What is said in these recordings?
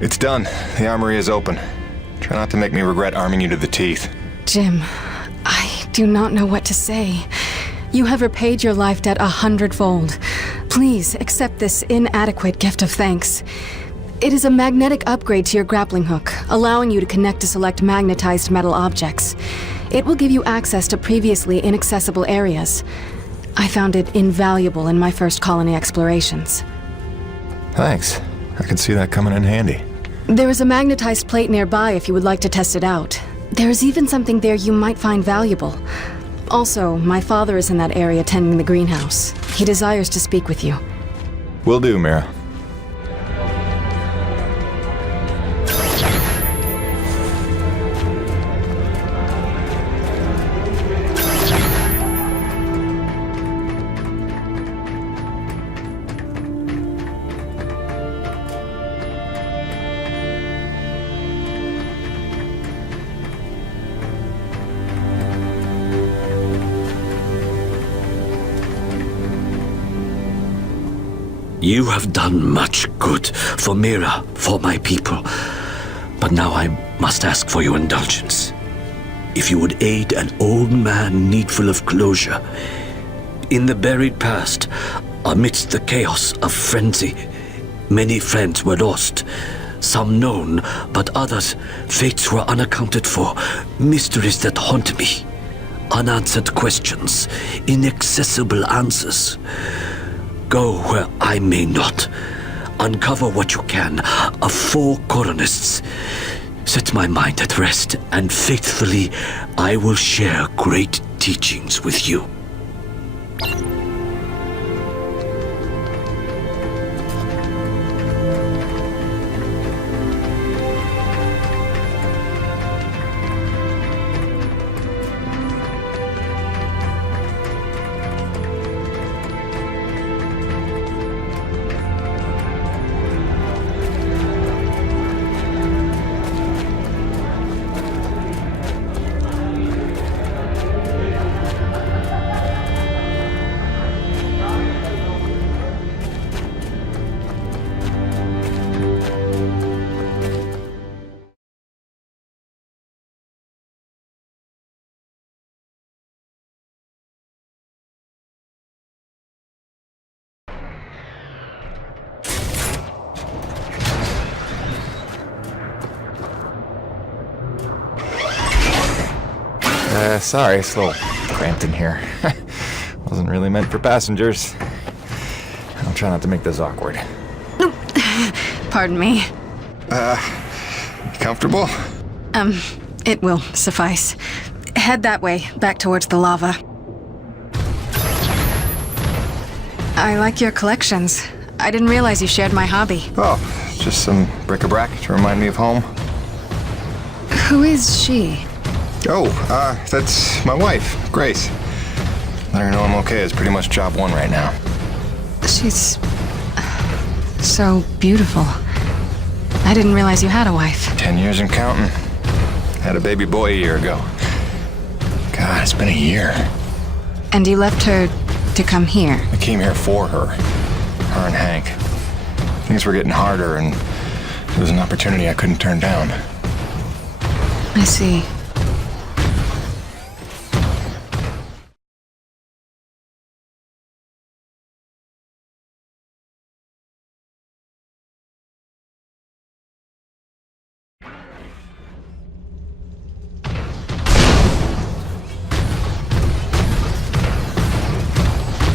It's done. The armory is open. Try not to make me regret arming you to the teeth. Jim, I do not know what to say. You have repaid your life debt 100-fold. Please accept this inadequate gift of thanks. It is a magnetic upgrade to your grappling hook, allowing you to connect to select magnetized metal objects. It will give you access to previously inaccessible areas. I found it invaluable in my first colony explorations. Thanks. I can see that coming in handy. There is a magnetized plate nearby if you would like to test it out. There is even something there you might find valuable. Also, my father is in that area tending the greenhouse. He desires to speak with you. Will do, Mira. You have done much good for Mira, for my people. But now I must ask for your indulgence. If you would aid an old man needful of closure. In the buried past, amidst the chaos of frenzy, many friends were lost. Some known, but others, fates were unaccounted for, mysteries that haunt me. Unanswered questions, inaccessible answers. Go where I may not. Uncover what you can of 4 colonists. Set my mind at rest, and faithfully I will share great teachings with you. Sorry, it's a little cramped in here. Wasn't really meant for passengers. I'll try not to make this awkward. Pardon me. Comfortable? It will suffice. Head that way, back towards the lava. I like your collections. I didn't realize you shared my hobby. Oh, just some bric-a-brac to remind me of home. Who is she? Oh, that's my wife, Grace. Let her know I'm okay is pretty much job 1 right now. She's so beautiful. I didn't realize you had a wife. 10 years and counting. Had a baby boy a year ago. God, it's been a year. And you left her to come here? I came here for her. Her and Hank. Things were getting harder, and it was an opportunity I couldn't turn down. I see.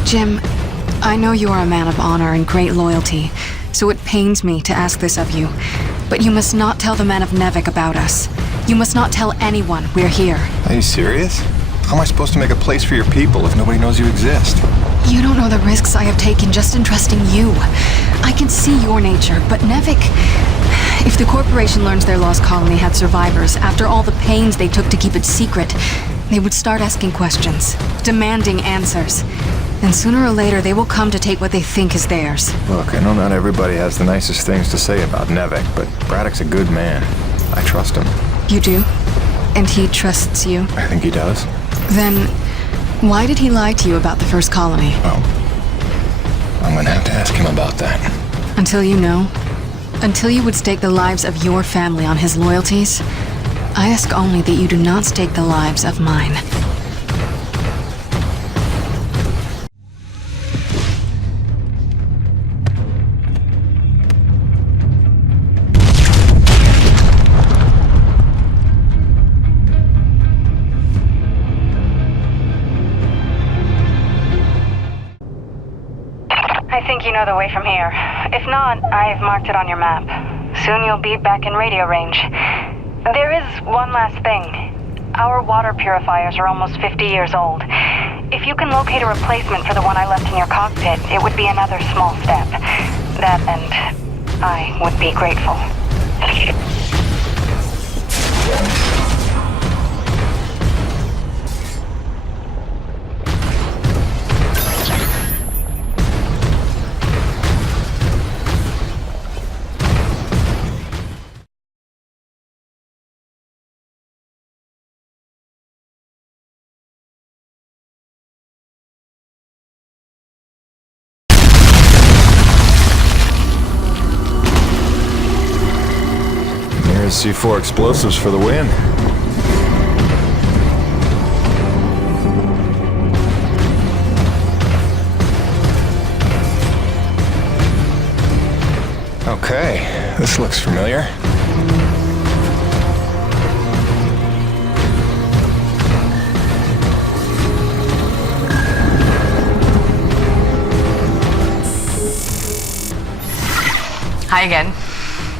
Jim, I know you are a man of honor and great loyalty, so it pains me to ask this of you. But you must not tell the men of Nevik about us. You must not tell anyone we're here. Are you serious? How am I supposed to make a place for your people if nobody knows you exist? You don't know the risks I have taken just in trusting you. I can see your nature, but Nevik... If the corporation learns their lost colony had survivors, after all the pains they took to keep it secret, they would start asking questions, demanding answers. And sooner or later, they will come to take what they think is theirs. Look, I know not everybody has the nicest things to say about Nevik, but Braddock's a good man. I trust him. You do? And he trusts you? I think he does. Then, why did he lie to you about the first colony? Well, I'm gonna have to ask him about that. Until you know, Until you would stake the lives of your family on his loyalties, I ask only that you do not stake the lives of mine. I think you know the way from here. If not, I've marked it on your map. Soon you'll be back in radio range. There is one last thing. Our water purifiers are almost 50 years old. If you can locate a replacement for the one I left in your cockpit, it would be another small step. That and I would be grateful. There's C4 explosives for the win. Okay, this looks familiar. Hi again.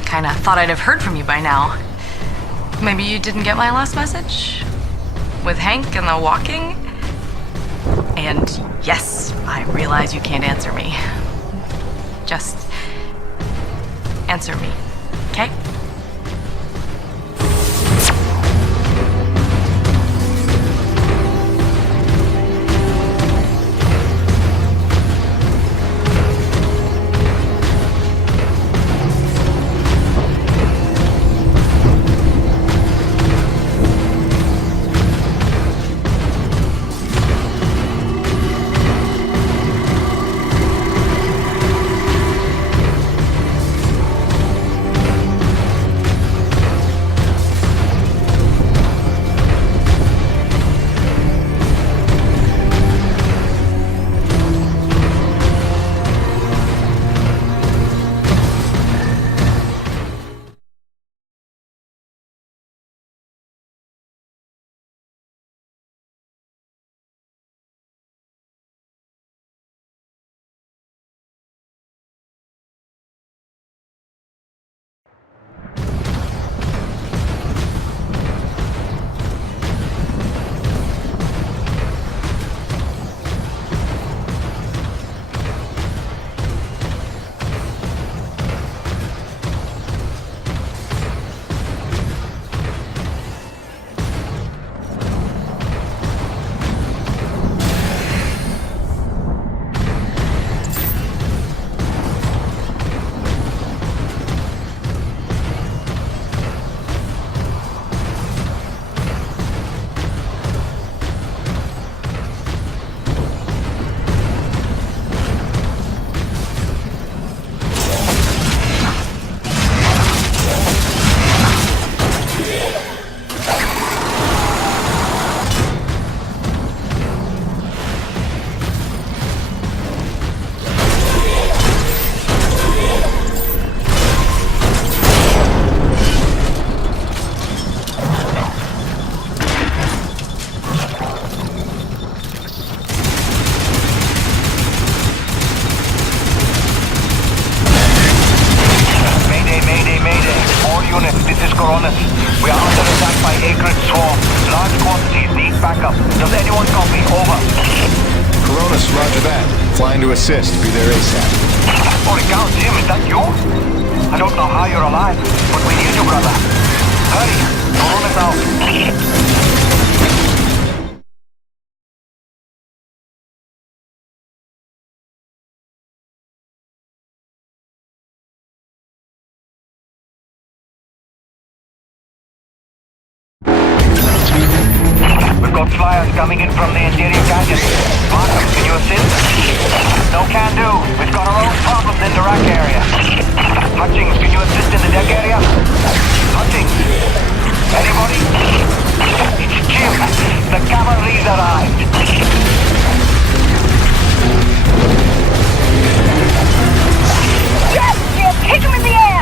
Kinda thought I'd have heard from you by now. Maybe you didn't get my last message? With Hank and the walking? And yes, I realize you can't answer me. Just answer me, okay? We are under attack by Acrid Swarm. Large quantities need backup. Does anyone copy? Over. Coronis, roger that. Flying to assist. Be there ASAP. Holy cow, Jim, is that you? I don't know how you're alive, but we need you, brother. Hurry. Coronis out. We've got flyers coming in from the interior canyon. Markham, can you assist? No can do. We've got our own problems in the rack area. Hutchings, can you assist in the deck area? Hutchings? Anybody? It's Jim. The cavalry's arrived. Yes, Jim! Kick him in the ass!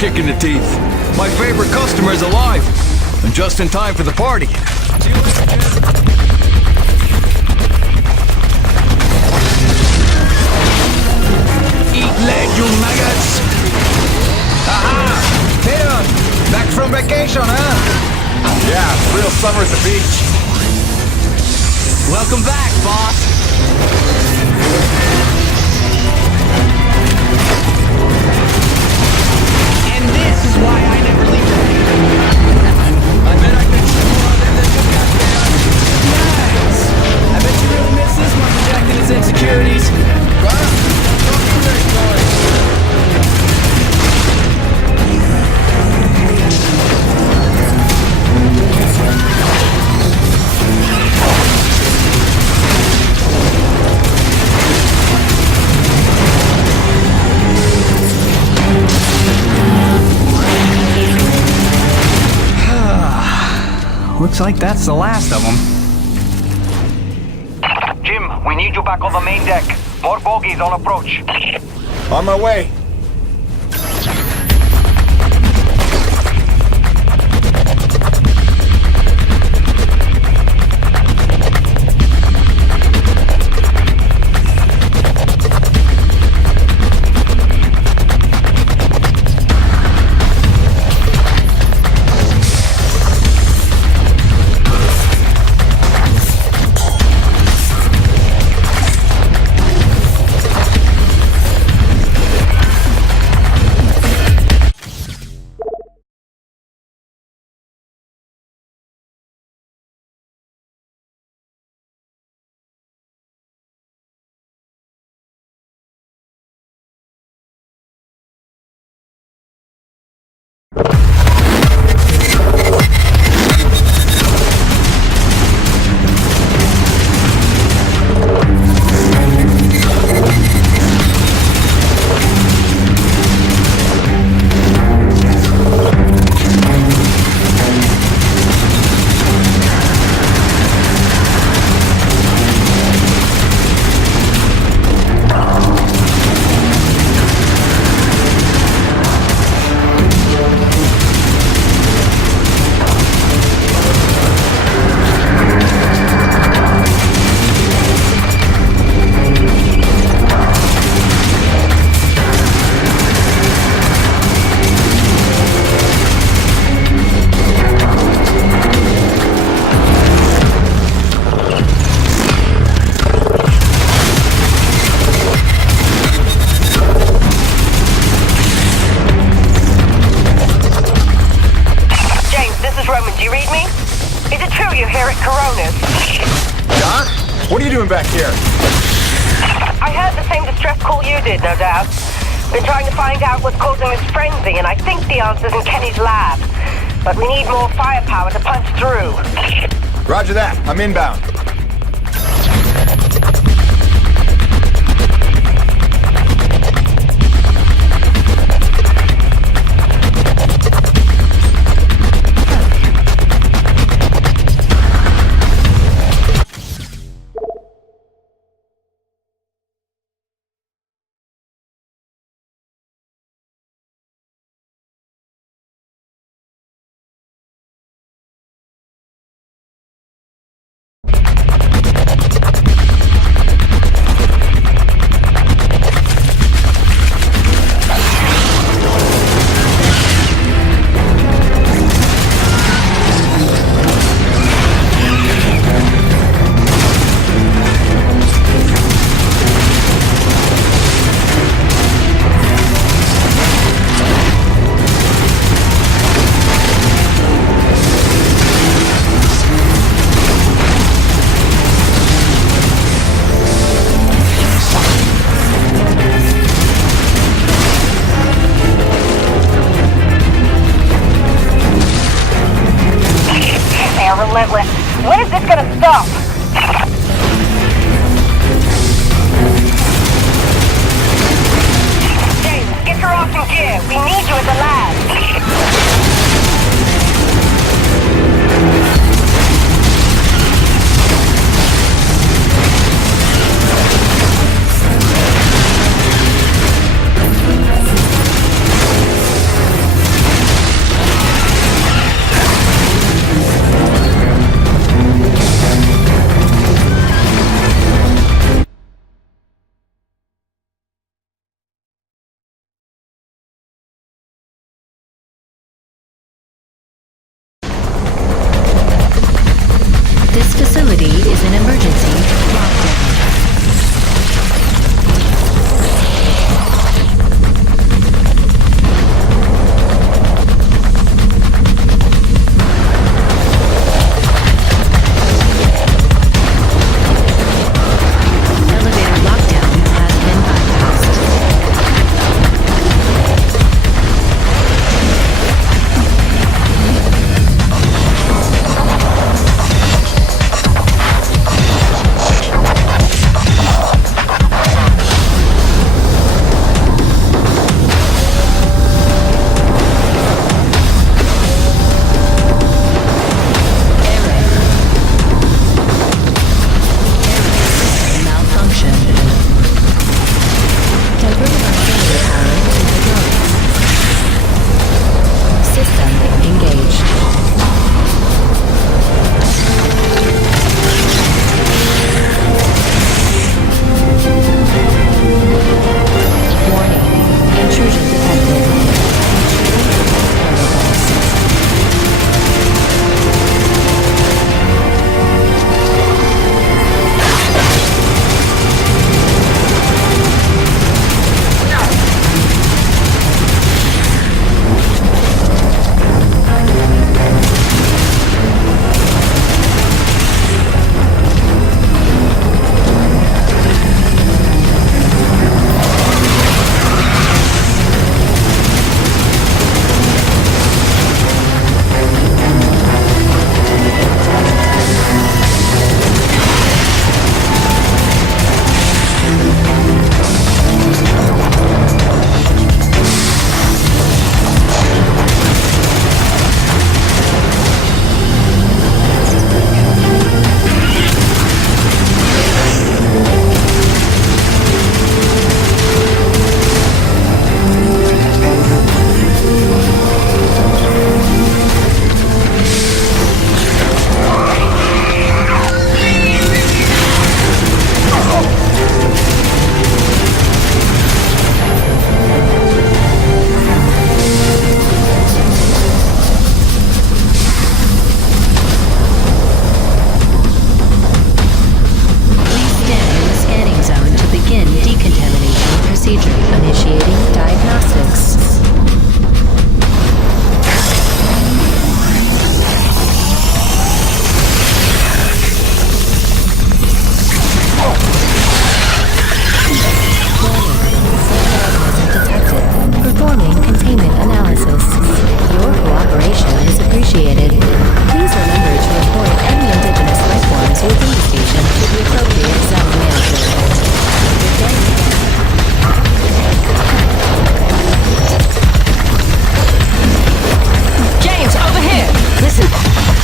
kick in the teeth. My favorite customer is alive. I'm just in time for the party. Eat lead, you maggots! Aha! Hey, back from vacation, huh? Yeah, real summer at the beach. Welcome back, boss. And this is why I never leave the I bet I could show more than the good guys there. Nice! I bet you really miss this one, protecting his insecurities. looks like that's the last of them. Jim, we need you back on the main deck. More bogies on approach. On my way. Do you read me? Is it true you're here at Corona's? Doc? What are you doing back here? I heard the same distress call you did, no doubt. Been trying to find out what's causing this frenzy, and I think the answer's in Kenny's lab. But we need more firepower to punch through. Roger that. I'm inbound. Relentless. When is this gonna stop? James, get your ass in gear. We need you at the lab.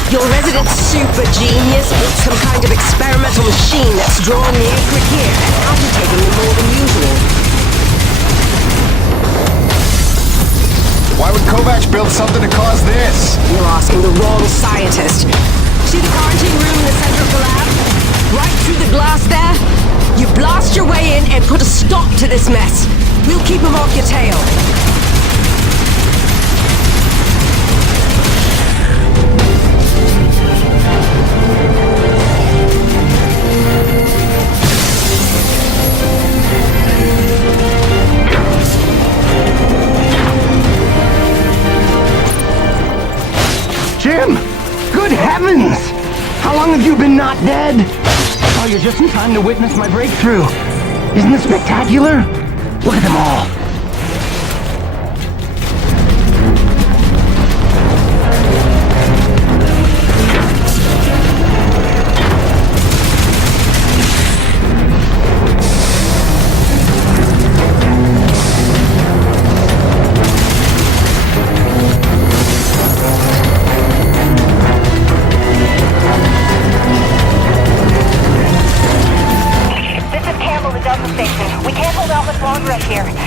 Your resident super genius built some kind of experimental machine that's drawing the Acrid here and agitating them more than usual. Why would Kovacs build something to cause this? You're asking the wrong scientist. See the quarantine room in the center of the lab? Right through the glass there? You blast your way in and put a stop to this mess. We'll keep them off your tail. Jim! Good heavens! How long have you been not dead? Oh, you're just in time to witness my breakthrough. Isn't this spectacular? Look at them all.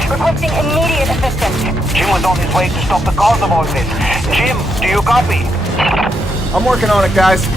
Requesting immediate assistance. Jim was on his way to stop the cause of all this. Jim, do you copy? I'm working on it, guys.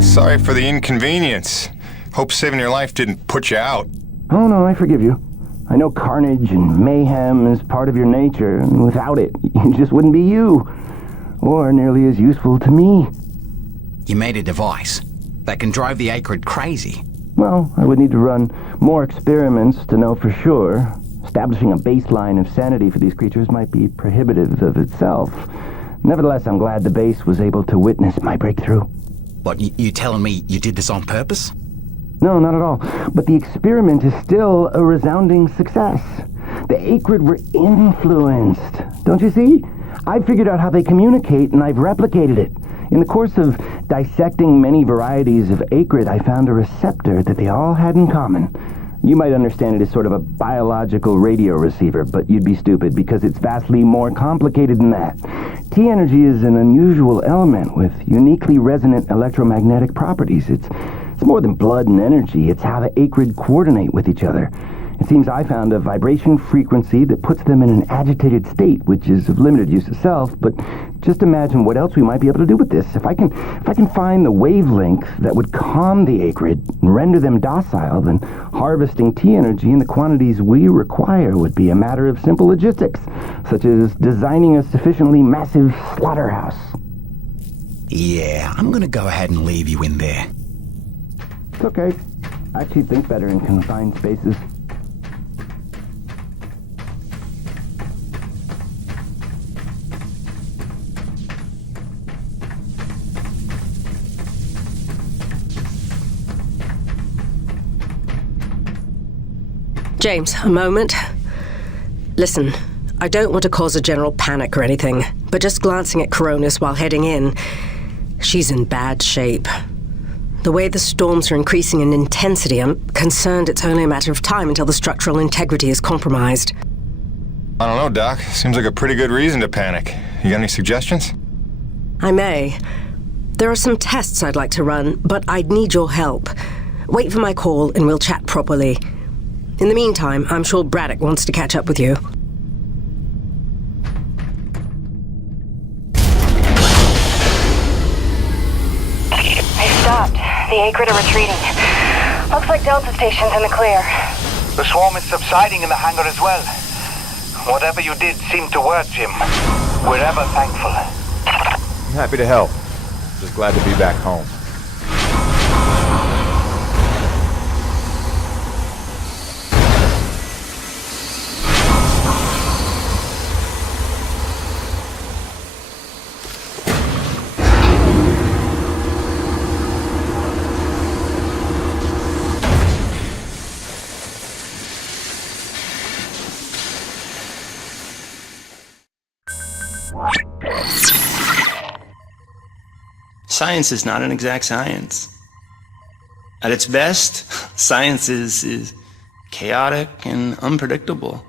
Sorry for the inconvenience. Hope saving your life didn't put you out. Oh no, I forgive you. I know carnage and mayhem is part of your nature, and without it, you just wouldn't be you. Or nearly as useful to me. You made a device that can drive the Acrid crazy. Well, I would need to run more experiments to know for sure. Establishing a baseline of sanity for these creatures might be prohibitive of itself. Nevertheless, I'm glad the base was able to witness my breakthrough. What, you telling me you did this on purpose? No, not at all. But the experiment is still a resounding success. The Acrid were influenced. Don't you see? I figured out how they communicate, and I've replicated it. In the course of dissecting many varieties of Acrid, I found a receptor that they all had in common. You might understand it as sort of a biological radio receiver, but you'd be stupid because it's vastly more complicated than that. T-energy is an unusual element with uniquely resonant electromagnetic properties. It's more than blood and energy. It's how the Acrid coordinate with each other. It seems I found a vibration frequency that puts them in an agitated state, which is of limited use itself, but just imagine what else we might be able to do with this. If I can find the wavelength that would calm the Acrid and render them docile, then harvesting T-energy in the quantities we require would be a matter of simple logistics, such as designing a sufficiently massive slaughterhouse. Yeah, I'm gonna go ahead and leave you in there. It's okay. I actually think better in confined spaces. James, a moment. Listen, I don't want to cause a general panic or anything, but just glancing at Coronis while heading in, she's in bad shape. The way the storms are increasing in intensity, I'm concerned it's only a matter of time until the structural integrity is compromised. I don't know, Doc. Seems like a pretty good reason to panic. You got any suggestions? I may. There are some tests I'd like to run, but I'd need your help. Wait for my call and we'll chat properly. In the meantime, I'm sure Braddock wants to catch up with you. Hey, Doc. The Acrid are retreating. Looks like Delta Station's in the clear. The swarm is subsiding in the hangar as well. Whatever you did seemed to work, Jim. We're ever thankful. I'm happy to help. Just glad to be back home. Science is not an exact science. At its best, science is chaotic and unpredictable.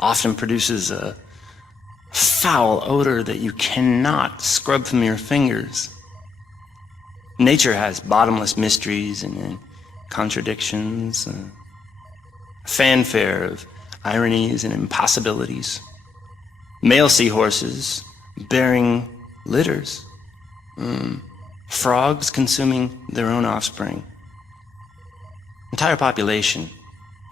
Often produces a foul odor that you cannot scrub from your fingers. Nature has bottomless mysteries and contradictions, a fanfare of ironies and impossibilities. Male seahorses bearing litters. Frogs consuming their own offspring. Entire population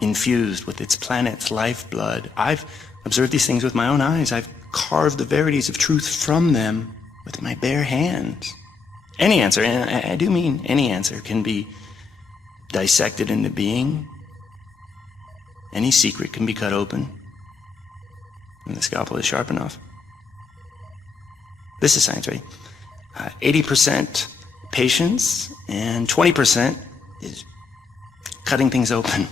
infused with its planet's lifeblood. I've observed these things with my own eyes. I've carved the verities of truth from them with my bare hands. Any answer, and I do mean any answer, can be dissected into being. Any secret can be cut open when the scalpel is sharp enough. This is science, right? 80% patience and 20% is cutting things open.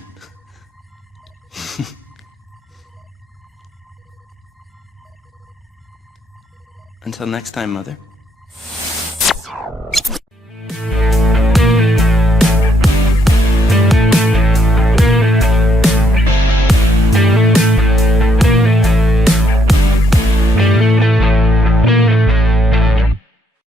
Until next time, Mother.